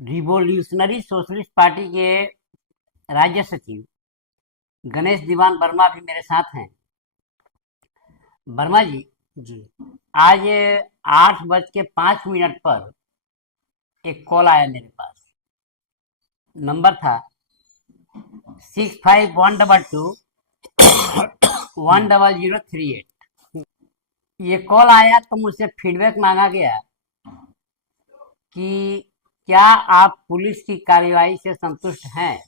Revolutionary socialist party के राज्य सचिव गणेश दीवान वर्मा भी मेरे साथ हैं। वर्मा जी, जी। आज 8:05 पर एक कॉल आया मेरे पास। नंबर था 6512210038। ये कॉल आया तो मुझसे फीडबैक मांगा गया कि क्या आप पुलिस की कार्रवाई से संतुष्ट हैं।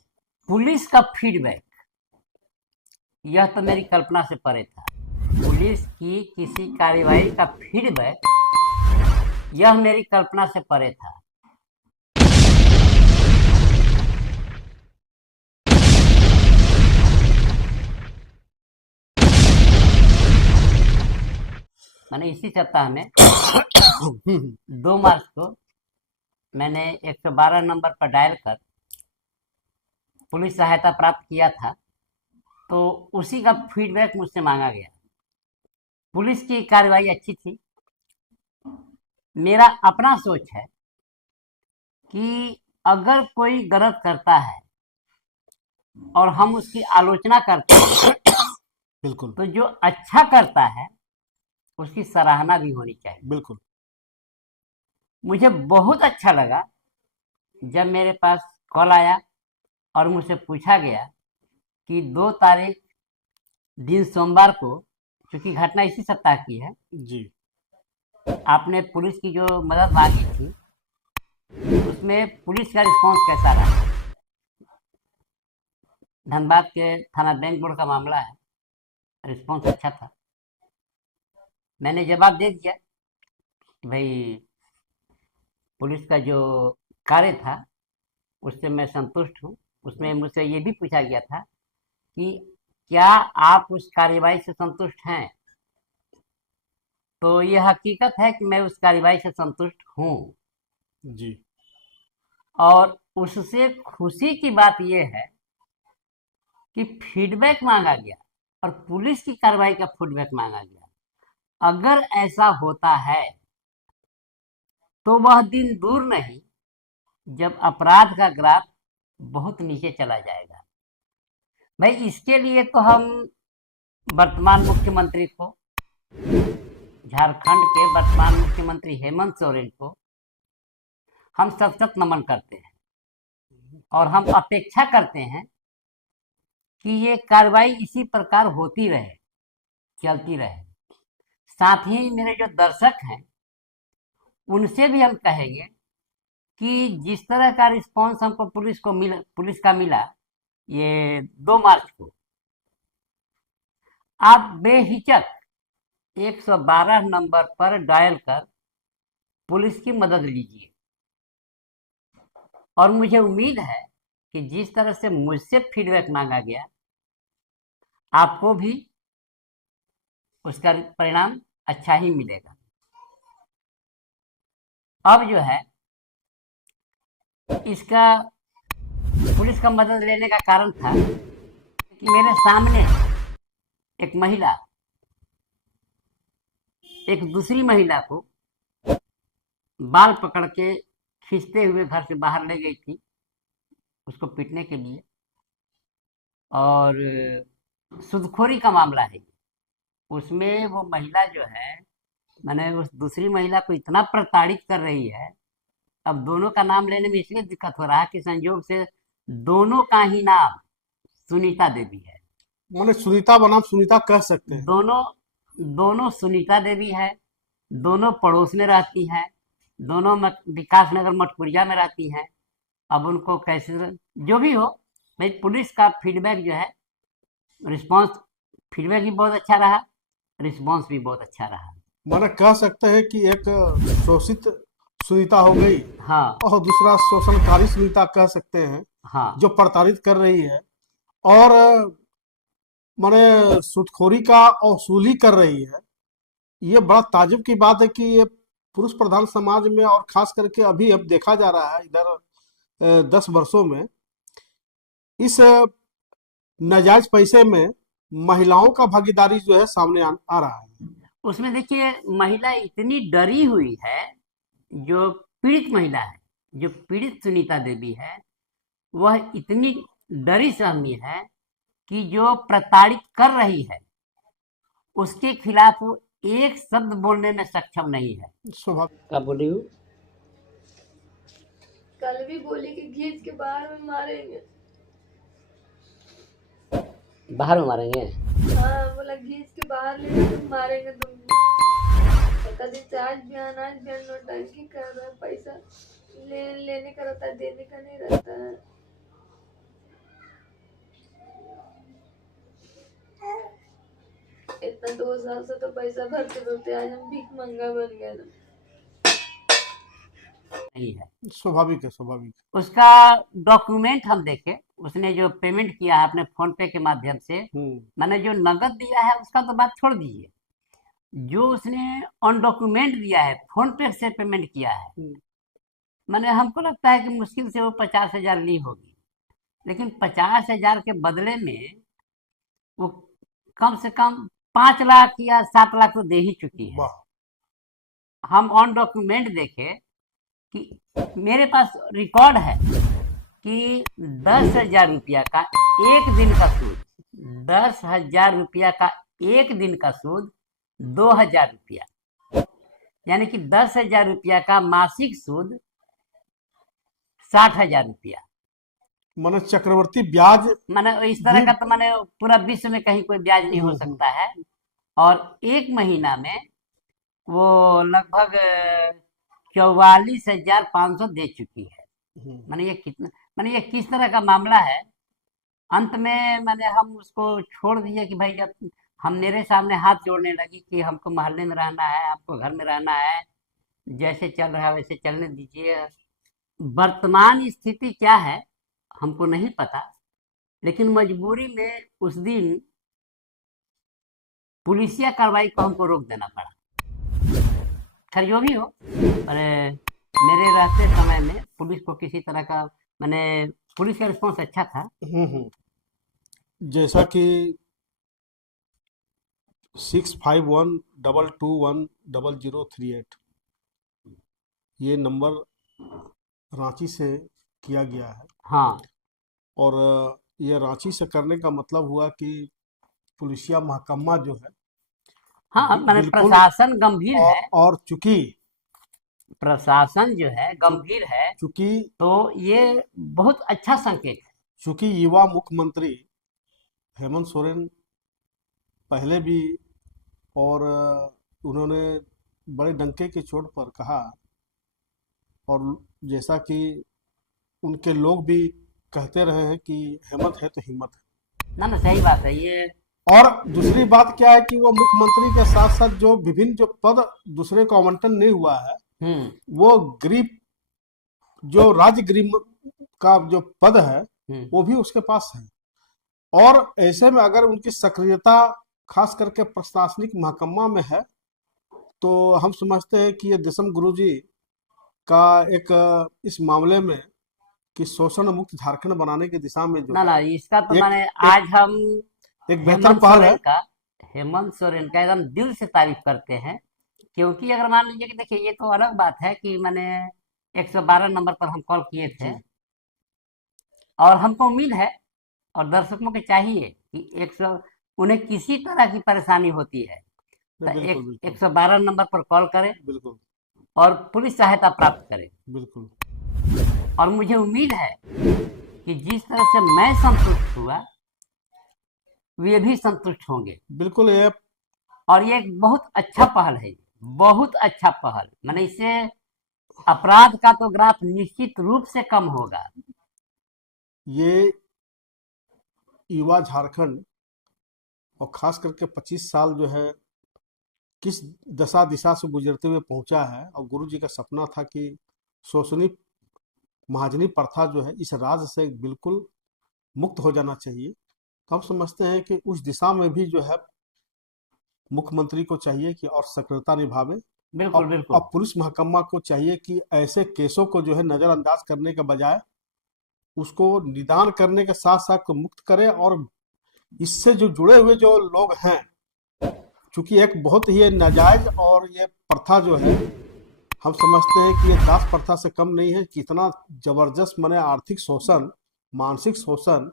पुलिस का फीडबैक, यह तो मेरी कल्पना से परे था। पुलिस की किसी कार्रवाई का फीडबैक, यह मेरी कल्पना से परे था। मैंने इसी सप्ताह में 2 मार्च को मैंने 112 नंबर पर डायल कर पुलिस सहायता प्राप्त किया था, तो उसी का फीडबैक मुझसे मांगा गया। पुलिस की कार्रवाई अच्छी थी। मेरा अपना सोच है कि अगर कोई गलत करता है और हम उसकी आलोचना करते हैं बिल्कुल तो जो अच्छा करता है उसकी सराहना भी होनी चाहिए। बिल्कुल। मुझे बहुत अच्छा लगा जब मेरे पास कॉल आया और मुझसे पूछा गया कि 2 तारीख दिन सोमवार को, क्योंकि घटना इसी सप्ताह की है, जी। आपने पुलिस की जो मदद मांगी थी उसमें पुलिस का रिस्पांस कैसा रहा। धनबाद के थाना बैंक बोर्ड का मामला है, रिस्पांस अच्छा था। मैंने जवाब दे दिया कि भाई पुलिस का जो कार्य था उससे मैं संतुष्ट हूँ। उसमें मुझसे ये भी पूछा गया था कि क्या आप उस कार्यवाही से संतुष्ट हैं। तो ये हकीकत है कि मैं उस कार्यवाही से संतुष्ट हूँ। जी। और उससे खुशी की बात यह है कि फीडबैक मांगा गया और पुलिस की कार्रवाई का फीडबैक मांगा गया। अगर ऐसा होता है तो वह दिन दूर नहीं जब अपराध का ग्राफ बहुत नीचे चला जाएगा। भाई, इसके लिए तो हम वर्तमान मुख्यमंत्री को, झारखंड के वर्तमान मुख्यमंत्री हेमंत सोरेन को हम सशक्त नमन करते हैं और हम अपेक्षा करते हैं कि ये कार्रवाई इसी प्रकार होती रहे, चलती रहे। साथ ही मेरे जो दर्शक हैं उनसे भी हम कहेंगे कि जिस तरह का रिस्पांस हमको पुलिस का मिला ये 2 मार्च को, आप बेहिचक 112 नंबर पर डायल कर पुलिस की मदद लीजिए। और मुझे उम्मीद है कि जिस तरह से मुझसे फीडबैक मांगा गया, आपको भी उसका परिणाम अच्छा ही मिलेगा। अब जो है इसका पुलिस का मदद लेने का कारण था कि मेरे सामने एक महिला एक दूसरी महिला को बाल पकड़ के खींचते हुए घर से बाहर ले गई थी उसको पीटने के लिए। और सूदखोरी का मामला है। उसमें वो महिला जो है, मैंने उस दूसरी महिला को इतना प्रताड़ित कर रही है। अब दोनों का नाम लेने में इसलिए दिक्कत हो रहा है कि संयोग से दोनों का ही नाम सुनीता देवी है। माने सुनीता बनाम सुनीता कह सकते हैं। दोनों दोनों सुनीता देवी है, दोनों पड़ोस में रहती हैं, दोनों विकास नगर मठपुरिया में रहती हैं। अब उनको कैसे, जो भी हो, भाई पुलिस का फीडबैक जो है, रिस्पांस, फीडबैक भी बहुत अच्छा रहा, रिस्पांस भी बहुत अच्छा रहा। माने कह सकते हैं कि एक शोषित सुनीता हो गई हाँ और दूसरा शोषणकारी सुनीता कह सकते हैं, हाँ जो प्रताड़ित कर रही है और माने सूदखोरी का वसूली कर रही है। ये बड़ा ताज्जुब की बात है कि ये पुरुष प्रधान समाज में और खास करके अभी अब देखा जा रहा है इधर 10 वर्षों में इस नाजायज पैसे में महिलाओं का भागीदारी जो है सामने आ रहा है। उसमें देखिए महिला इतनी डरी हुई है, जो पीड़ित महिला है जो पीड़ित सुनीता देवी है वह इतनी डरी सहमी है कि जो प्रताड़ित कर रही है उसके खिलाफ वो एक शब्द बोलने में सक्षम नहीं है। स्वाभाविक। क्या बोल रही हूँ? कल भी बोली कि घींच के बाहर में मारेंगे। बाहर में मारेंगे? हाँ, बोला घींच के बाहर ले जाकर मारेंगे तुमको। कभी से आज बयान नोटंकी कर रहा है, पैसा लेने का रहता है, देने का नहीं रहता है। इतना 2 साल से तो पैसा भरते भरते आज हम भीख मंगा बन गए ना। नहीं है। स्वाभाविक है, स्वाभाविक है। उसका डॉक्यूमेंट हम देखे, उसने जो पेमेंट किया है अपने फोन पे के माध्यम से, मैंने जो नगद दिया है उसका तो बात छोड़ दीजिए, जो उसने ऑन डॉक्यूमेंट दिया है, फोन पे से पेमेंट किया है, मैंने हमको लगता है कि मुश्किल से वो 50,000 ली होगी, लेकिन 50,000 के बदले में वो कम से कम 5 लाख या 7 लाख तो दे ही चुकी है। वाह। हम ऑन डॉक्यूमेंट देखे कि मेरे पास रिकॉर्ड है कि 10,000 रुपया का एक दिन का सूद, 10,000 रुपया का एक दिन का सूद 2,000 रुपया, यानी कि 10,000 रुपया का मासिक सूद 60,000 रुपया। माने चक्रवर्ती ब्याज, माने इस तरह का तो माने पूरा विश्व में कहीं कोई ब्याज नहीं हो सकता है। और एक महीना में वो लगभग 44,500 दे चुकी है। माने ये कितना, माने ये किस तरह का मामला है। अंत में मैंने हम उसको छोड़ दिया कि भाई जब हम मेरे सामने हाथ जोड़ने लगी कि हमको मोहल्ले में रहना है, हमको घर में रहना है, जैसे चल रहा है वैसे चलने दीजिए। वर्तमान स्थिति क्या है हमको नहीं पता, लेकिन मजबूरी में उस दिन पुलिसिया कार्रवाई को हमको रोक देना पड़ा। खैर जो भी हो, पर मेरे रहते समय में पुलिस को किसी तरह का, मैंने पुलिस का रिस्पॉन्स अच्छा था। जैसा कि 6512210038 ये नंबर रांची से किया गया है। हाँ, और ये रांची से करने का मतलब हुआ कि पुलिसिया महकमा जो है, हाँ, मैंने बिल्कुल प्रशासन गंभीर है, और चूंकि प्रशासन जो है गंभीर है, चूंकि तो ये बहुत अच्छा संकेत है। चूंकि युवा मुख्यमंत्री हेमंत सोरेन पहले भी, और उन्होंने बड़े डंके की चोट पर कहा, और जैसा कि उनके लोग भी कहते रहे हैं कि हेमंत है तो हिम्मत है। ना सही बात है ये। और दूसरी बात क्या है कि वो मुख्यमंत्री के साथ साथ जो विभिन्न जो पद दूसरे को आवंटन नहीं हुआ है, वो गृह, जो राज्य गृह का जो पद है वो भी उसके पास है। और ऐसे में अगर उनकी सक्रियता खास करके प्रशासनिक महकमा में है, तो हम समझते हैं कि ये दिसम गुरु जी का एक इस मामले में कि शोषण मुक्त झारखंड बनाने की दिशा में जो ना इसका तो मैंने आज हम एक बेहतर पहल है। हेमंत सोरेन का एकदम दिल से तारीफ करते हैं, क्योंकि अगर मान लीजिए कि देखिए ये तो अलग बात है कि मैंने 112 नंबर पर हम कॉल किए थे, और हमको उम्मीद है और दर्शकों को चाहिए कि उन्हें किसी तरह की परेशानी होती है तो 112 नंबर पर कॉल करें, बिल्कुल, और पुलिस सहायता प्राप्त करें, बिल्कुल। और मुझे उम्मीद है कि जिस तरह से मैं संतुष्ट हुआ वे भी संतुष्ट होंगे, बिल्कुल। ये और ये एक बहुत अच्छा पहल है, बहुत अच्छा पहल। मैंने इससे अपराध का तो ग्राफ निश्चित रूप से कम होगा। ये युवा झारखंड और खास करके 25 साल जो है किस दशा दिशा से गुजरते हुए पहुंचा है, और गुरु जी का सपना था कि शोषणी महाजनी प्रथा जो है इस राज से बिल्कुल मुक्त हो जाना चाहिए। तो हम समझते हैं कि उस दिशा में भी जो है मुख्यमंत्री को चाहिए कि और सक्रियता निभावे, बिल्कुल बिल्कुल। और पुलिस महकमा को चाहिए कि ऐसे केसों को जो है नजरअंदाज करने के बजाय उसको निदान करने के साथ साथ मुक्त करे, और इससे जो जुड़े हुए जो लोग हैं, चूंकि एक बहुत ही नाजायज और ये प्रथा जो है हम समझते हैं कि ये दास प्रथा से कम नहीं है। कितना जबरदस्त माने आर्थिक शोषण, मानसिक शोषण,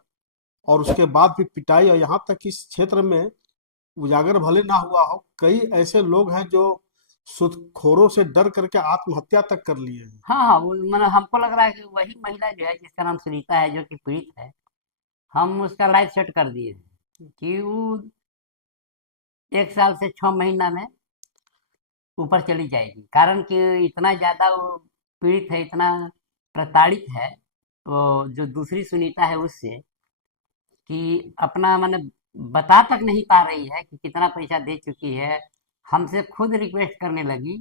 और उसके बाद भी पिटाई। और यहाँ तक कि इस क्षेत्र में उजागर भले ना हुआ हो, कई ऐसे लोग हैं जो सूदखोरों से डर करके आत्महत्या तक कर लिए हैं। हाँ हाँ, वो मतलब हमको लग रहा है कि वही महिला जो है जिसका नाम सुनीता है, जो कि पीड़ित है, हम उसका लाइफ सेट कर दिए हैं कि वो 1 साल से 6 महीना में ऊपर चली जाएगी। कारण कि इतना ज्यादा वो पीड़ित है, इतना प्रताड़ित है वो जो दूसरी सुनीता है उससे, कि अपना मैंने बता तक नहीं पा रही है कि कितना पैसा दे चुकी है। हमसे खुद रिक्वेस्ट करने लगी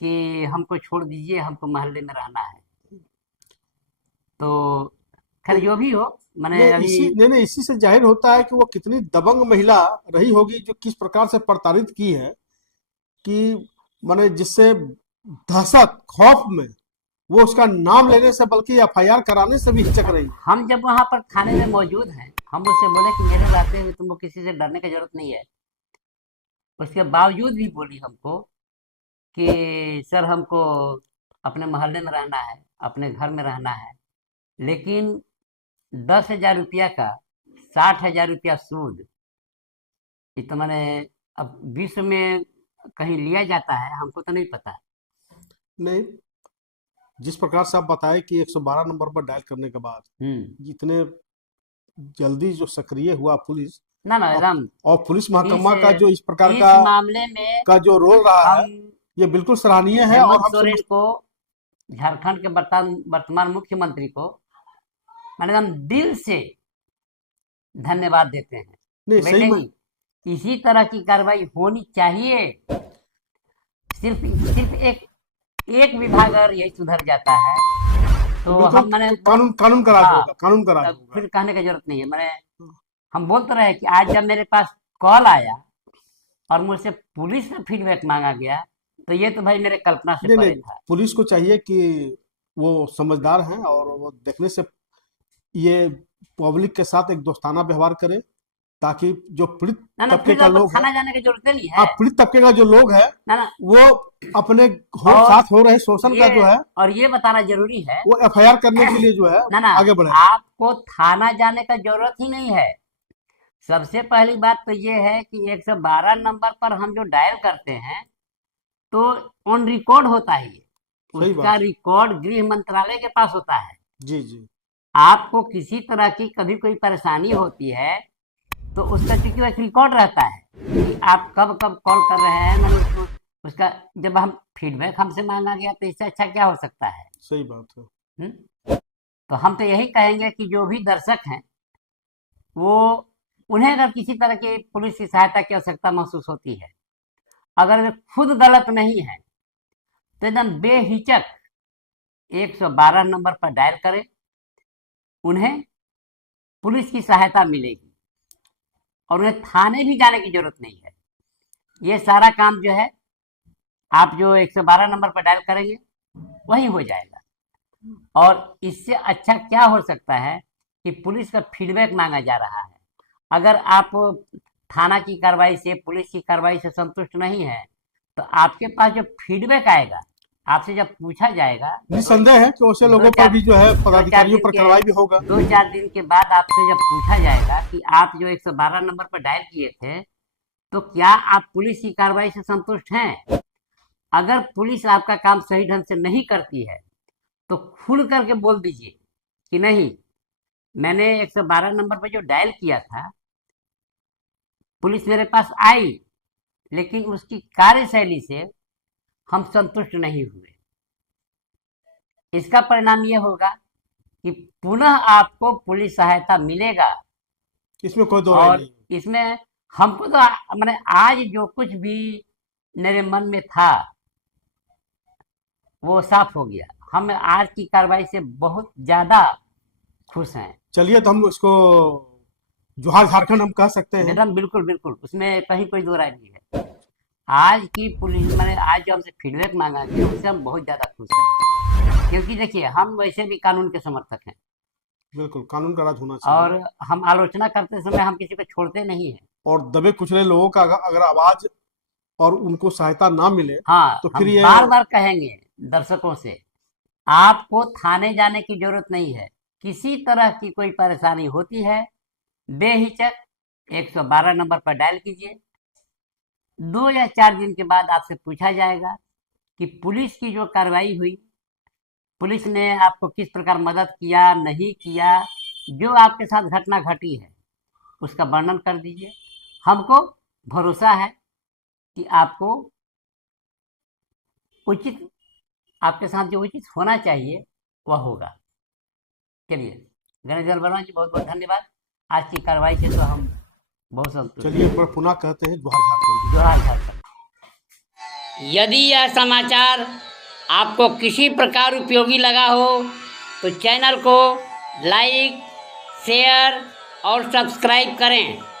कि हमको छोड़ दीजिए, हमको मोहल्ले में रहना है। तो खैर तो जो भी हो, मैंने ये अभी नहीं, इसी से जाहिर होता है कि वो कितनी दबंग महिला रही होगी, जो किस प्रकार से प्रताड़ित की है कि माने जिससे दहशत खौफ में वो उसका नाम लेने से बल्कि एफआईआर कराने से भी हिचक रही है। हम जब वहां पर थाने में मौजूद हैं, हम उससे बोले कि मेरे रहते हुए तुमको किसी से डरने की जरूरत नहीं है। उसके बावजूद भी बोली हमको कि सर हमको अपने मोहल्ले में रहना है, अपने घर में रहना है। लेकिन 10,000 रुपया का 60,000 रुपया सूद, ये तो मैंने अब विश्व में कहीं लिया जाता है, हमको तो नहीं पता। नहीं, जिस प्रकार से आप बताए कि 112 नंबर पर डायल करने के बाद जितने जल्दी जो सक्रिय हुआ पुलिस, ना ना और, एकदम और पुलिस इस महकमा का जो इस प्रकार इस मामले में का जो रोल रहा हम है, ये बिल्कुल सराहनीय है। और हेमंत हम समझ सोरेन को, झारखंड के वर्तमान मुख्यमंत्री को, मैंने एकदम दिल से धन्यवाद देते हैं नहीं कि सही बेटे में जी, इसी तरह की कार्रवाई होनी चाहिए। सिर्फ सिर्फ एक विभाग अगर यही सुधर जाता है तो बिल्कुल हम मैंने बहुत, कानून कानून का राज हाँ, होगा, कानून का राज तब होगा। फिर कहने की जरूरत नहीं है। मैंने हम बोलते रहे कि आज जब मेरे पास कॉल आया और मुझसे पुलिस से फीडबैक मांगा गया, तो ये तो भाई मेरे कल्पना से नहीं परे नहीं, था। पुलिस को चाहिए कि वो समझदार हैं और वो देखने से ये पब्लिक के साथ एक दोस्ताना व्यवहार करे, ताकि जो पीड़ित ना ना, तबके फिर का आपको लोग है, थाना जाने की जरूरत नहीं हाँ, है। पीड़ित तबके का जो लोग है, ना ना, वो अपने और साथ हो रहे शोषण का ये जो है, और ये बताना जरूरी है, वो एफआईआर करने के लिए जो है ना ना, आगे बढ़े। आपको थाना जाने का जरूरत ही नहीं है। सबसे पहली बात तो ये है कि 112 नंबर पर हम जो डायल करते हैं, तो ऑन रिकॉर्ड होता है ये। सही उसका बात है। रिकॉर्ड गृह मंत्रालय के पास होता है। जी जी। आपको किसी तरह की कभी कोई परेशानी होती है तो उसका चूंकि एक रिकॉर्ड रहता है कि आप कब कब कॉल कर रहे हैं, मैंने उसको उसका जब हम फीडबैक हमसे मांगा गया, तो इससे अच्छा क्या हो सकता है। सही बात है। तो हम तो यही कहेंगे कि जो भी दर्शक हैं, वो उन्हें अगर किसी तरह की पुलिस की सहायता की आवश्यकता महसूस होती है, अगर वे खुद गलत नहीं है, तो एकदम बेहिचक 112 नंबर पर डायल करें। उन्हें पुलिस की सहायता मिलेगी और उन्हें थाने भी जाने की जरूरत नहीं है। ये सारा काम जो है, आप जो 112 नंबर पर डायल करेंगे वही हो जाएगा। और इससे अच्छा क्या हो सकता है कि पुलिस का फीडबैक मांगा जा रहा है। अगर आप थाना की कार्रवाई से, पुलिस की कार्रवाई से संतुष्ट नहीं है, तो आपके पास जो फीडबैक आएगा, आपसे जब पूछा जाएगा, निसंदेह है कि वैसे दो लोगों पर चार भी जो है दो चार पदाधिकारियों दिन पर के कार्रवाई भी होगा। 2-4 दिन के बाद आपसे जब पूछा जाएगा कि आप जो 112 नंबर पर डायल किए थे, तो क्या आप पुलिस की कार्रवाई से संतुष्ट हैं। अगर पुलिस आपका काम सही ढंग से नहीं करती है, तो खुल करके बोल दीजिए कि नहीं, मैंने 112 नंबर पर जो डायल किया था, पुलिस मेरे पास आई, लेकिन उसकी कार्यशैली से हम संतुष्ट नहीं हुए। इसका परिणाम यह होगा कि पुनः आपको पुलिस सहायता मिलेगा। इसमें कोई दो राय और नहीं। इसमें हमको तो मैंने आज जो कुछ भी मेरे मन में था वो साफ हो गया। हम आज की कार्रवाई से बहुत ज्यादा खुश हैं। चलिए, तो हम इसको जोहार झारखंड हम कह सकते हैं। एकदम बिल्कुल बिल्कुल, उसमें कहीं कोई दो राय नहीं है। आज की पुलिस, मैंने आज जो हमसे फीडबैक मांगा गया, उससे हम बहुत ज्यादा खुश हैं। क्योंकि देखिए, हम वैसे भी कानून के समर्थक हैं बिल्कुल कानून का राज होना चाहिए। और हम आलोचना करते समय हम किसी को छोड़ते नहीं हैं। और दबे कुचले लोगों का अगर आवाज और उनको सहायता ना मिले, हाँ, तो हम फिर ये बार बार कहेंगे, दर्शकों से, आपको थाने जाने की जरूरत नहीं है। किसी तरह की कोई परेशानी होती है, बेहिचक 112 नंबर पर डायल कीजिए। 2 या 4 दिन के बाद आपसे पूछा जाएगा कि पुलिस की जो कार्रवाई हुई, पुलिस ने आपको किस प्रकार मदद किया, नहीं किया, जो आपके साथ घटना घटी है उसका वर्णन कर दीजिए। हमको भरोसा है कि आपको उचित, आपके साथ जो उचित होना चाहिए वह होगा। चलिए, गणेश वर्मा जी बहुत बहुत धन्यवाद। आज की कार्रवाई से तो हम बहुत संतुष्ट हैं। चलिए एक बार पुनः कहते हैं जोहार झारखंड। जोहार झारखंड। यदि यह समाचार आपको किसी प्रकार उपयोगी लगा हो तो चैनल को लाइक, शेयर और सब्सक्राइब करें।